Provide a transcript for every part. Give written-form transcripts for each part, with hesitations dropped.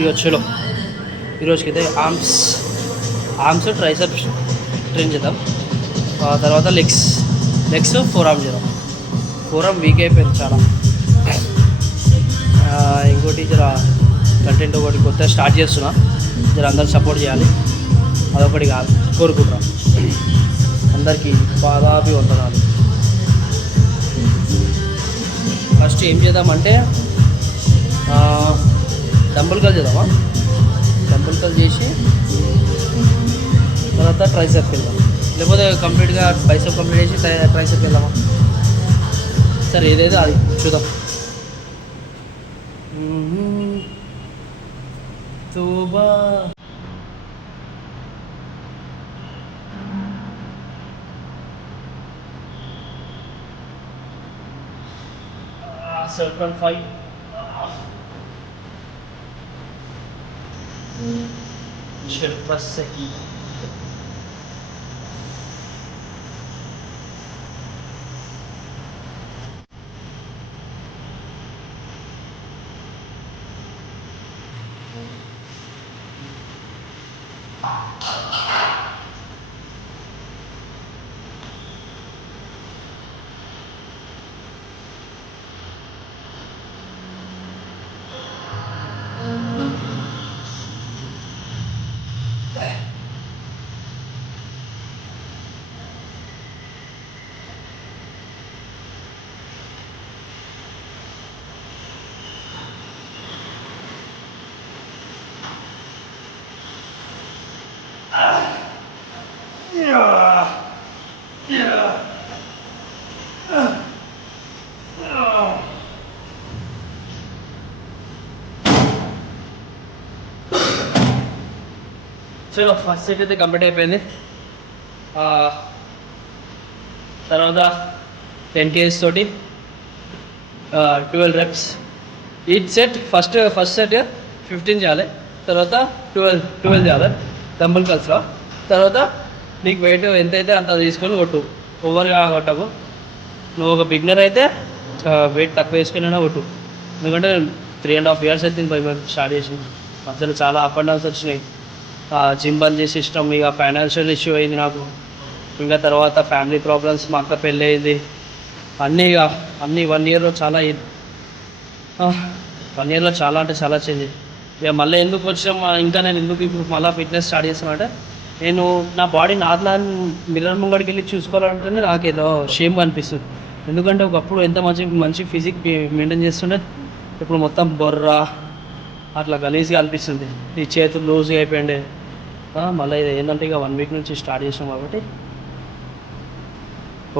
ఇక చలో ఈరోజుకైతే arms triceps train చేద్దాం. తర్వాత లెగ్స్ 4 ఆర్మ్ చేద్దాం. 4 ఆర్మ్ వీక్ అయిపోయింది చాలా. ఇంకోటి జర కంటెంట్ ఒకటి కొత్త స్టార్ట్ చేస్తున్నా, జర అందరు సపోర్ట్ చేయాలి. అదొకటి కాదు కోరుకుంటున్నా. అందరికీ పాదాభివందనాలు. ఫస్ట్ ఏం చేద్దామంటే డంబుల్ కల్ చేద్దామా. డంబుల్ కల్ చేసి తర్వాత ట్రైసెప్ వెళ్దాం, లేకపోతే కంప్లీట్గా బైసెప్ కంప్లీట్ చేసి ట్రైసెప్ వెళ్దామా. సరే ఏదైతే అది చూద్దాం. తోబా सर्कल 5 शिल्पा सही. చలో ఫస్ట్ సెట్ అయితే కంప్లీట్ అయిపోయింది. తర్వాత 10 kgs తోటి 12 reps each set. First set 15 చేయాలి, తర్వాత 12 చేయాలి డంబుల్ కల్స్లో. తర్వాత నీకు వెయిట్ ఎంతైతే అంత తీసుకొని కొట్టు, ఓవర్గా కొట్టకు. నువ్వు ఒక బిగినర్ అయితే వెయిట్ తక్కువ వేసుకుని కొట్టు. ఎందుకంటే 3.5 years అయితే స్టార్ట్ చేసింది. మధ్యలో చాలా అప్ అండ్ డౌన్స్ వచ్చినాయి. జిమ్ బంద్ చేసి ఇష్టం, ఇక ఫైనాన్షియల్ ఇష్యూ అయింది నాకు. ఇంకా తర్వాత ఫ్యామిలీ ప్రాబ్లమ్స్, మా అక్క పెళ్ళి అయింది, అన్నీ 1 yearలో చాలా అయింది. 1 yearలో చాలా అంటే చాలా చేంజ్. ఇక మళ్ళీ ఎందుకు వచ్చాం, ఇంకా నేను ఎందుకు ఇప్పుడు మళ్ళీ ఫిట్నెస్ స్టార్ట్ చేస్తాను అంటే, నేను నా బాడీ నాది మిర్రర్ ముంగడికి వెళ్ళి చూసుకోవాలంటేనే నాకేదో షేమ్ అనిపిస్తుంది. ఎందుకంటే ఒకప్పుడు ఎంత మంచి ఫిజిక్ మెయింటైన్ చేస్తుండే, ఇప్పుడు మొత్తం బొర్ర అట్లా గలీజ్గా అనిపిస్తుంది. ఈ చేతులు లూజ్గా అయిపోయింది. మళ్ళీ ఇది ఏంటంటే ఇక 1 week నుంచి స్టార్ట్ చేసాం కాబట్టి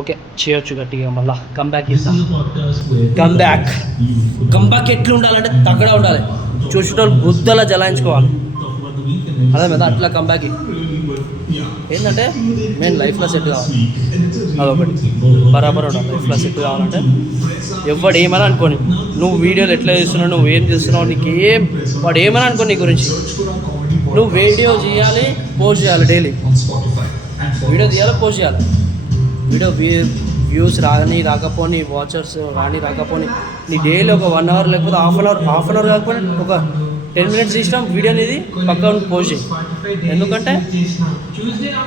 ఓకే చేయొచ్చు గట్టిగా. మళ్ళీ కమ్బ్యాక్ ఇస్తాం. కమ్బ్యాక్ ఎట్లా ఉండాలంటే తగ్గడా ఉండాలి, చూసేటోళ్ళు బుద్ధలా జలాయించుకోవాలి. అదే మీద అట్లా కమ్బ్యాక్ ఏంటంటే మెయిన్ లైఫ్లో సెట్ కావాలి. అదొకటి బరాబర్ ఉండాలి. లైఫ్లో సెట్ కావాలంటే ఎవడు ఏమైనా అనుకోని, నువ్వు వీడియోలు ఎట్లా చేస్తున్నావు, నువ్వు ఏం చేస్తున్నావు, నీకు వాడు ఏమైనా అనుకో నీ గురించి, నువ్వు వీడియో చేయాలి, పోస్ట్ చేయాలి. డైలీ వీడియో తీయాలి, పోస్ట్ చేయాలి. వీడియో వ్యూస్ రాకపోని, వాచర్స్ రాకపోని, నీ డైలీ ఒక 1 hour లేకపోతే హాఫ్ అన్ అవర్ కాకపోతే ఒక 10 minutes ఇష్టం వీడియో అనేది పక్కన పోస్ట్ చేయి. ఎందుకంటే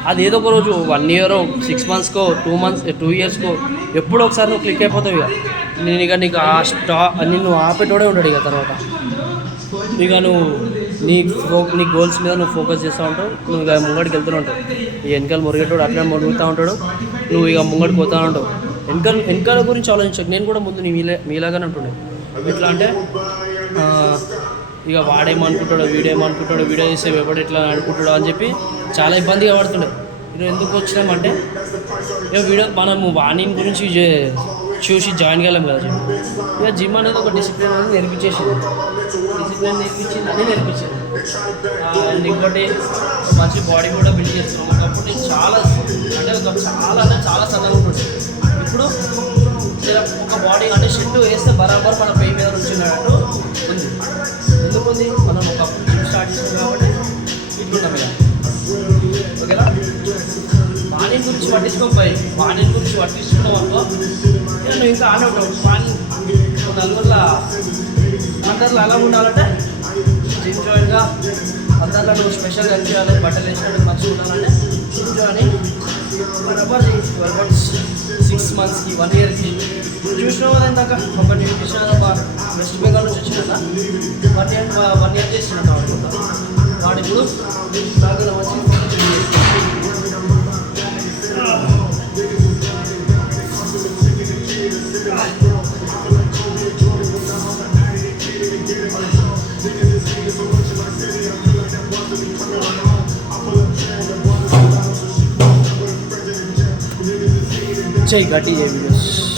అది ఏదో ఒక రోజు 1 year 6 monthskో 2 yearsకో ఎప్పుడో ఒకసారి నువ్వు క్లిక్ అయిపోతావు. ఇక నీకు నిన్ను ఆపేటోడే ఉంటాడు. ఇక తర్వాత ఇక నువ్వు నీ గోల్స్ మీద నువ్వు ఫోకస్ చేస్తూ ఉంటావు. నువ్వు ఇక ముంగడికి వెళ్తూనే ఉంటావు. ఈ వెనకాల మురిగేటోడు అట్లా మురుగుతూ ఉంటాడు, నువ్వు ఇక ముంగడికి పోతూ ఉంటావు. వెనకాల గురించి ఆలోచించకు. నేను కూడా ముందు మీలాగానే ఉంటుండే. ఎట్లా అంటే ఇక వాడేమనుకుంటాడో, వీడియో చేస్తే ఎవడు ఎట్లా అనుకుంటాడో అని చెప్పి చాలా ఇబ్బందిగా పడుతుండే. ఈరోజు ఎందుకు వచ్చినామంటే ఇక వీడియో మనము వాణి గురించి చూసి జాయిన్ కాలేం కదా. ఇక జిమ్ అనేది ఒక డిసిప్లిన్ అనేది నేర్పించింది. ఇంకోటి మంచి బాడీ కూడా బిల్డ్ చేస్తున్నాం. ఒకప్పుడు నేను చాలా సన్నగా ఉంటుంది. ఇప్పుడు ఒక బాడీ అంటే షెడ్ వేస్తే బరాబర్ మన పై మీద వచ్చినట్టు ఉంది. ఎందుకు ఉంది, మనం ఒక జిమ్ స్టార్ట్ చేస్తాం కాబట్టి ఇట్లున్నాం. ఇక ఓకేనా. వాణి గురించి పట్టించుకోకపోయి వాణి గురించి పట్టించుకున్నాం అనుకో, నువ్వు ఇంకా ఆనే ఉంటావు. వాణి నలుగురిలో అందరిలో అలా ఉండాలంటే ఎంజాయ్గా అందరిలో నువ్వు స్పెషల్గా ఎంజాయ్ చేయాలి, బట్టలు వేసినట్టు మంచిగా ఉండాలంటే ఎంజాయ్ అని బరాబర్ 6 మంత్స్కి 1 ఇయర్కి చూసిన వాళ్ళు ఇందాక ఒక న్యూట్రిషన్ ఒక వెస్ట్ బెంగాల్ నుంచి వచ్చిన 1 ఇయర్ చేస్తున్నాను అనుకుంటా. వాడు ఇప్పుడు బాగా వచ్చి చెయ్యి గట్టి చేయ వీడియోస్.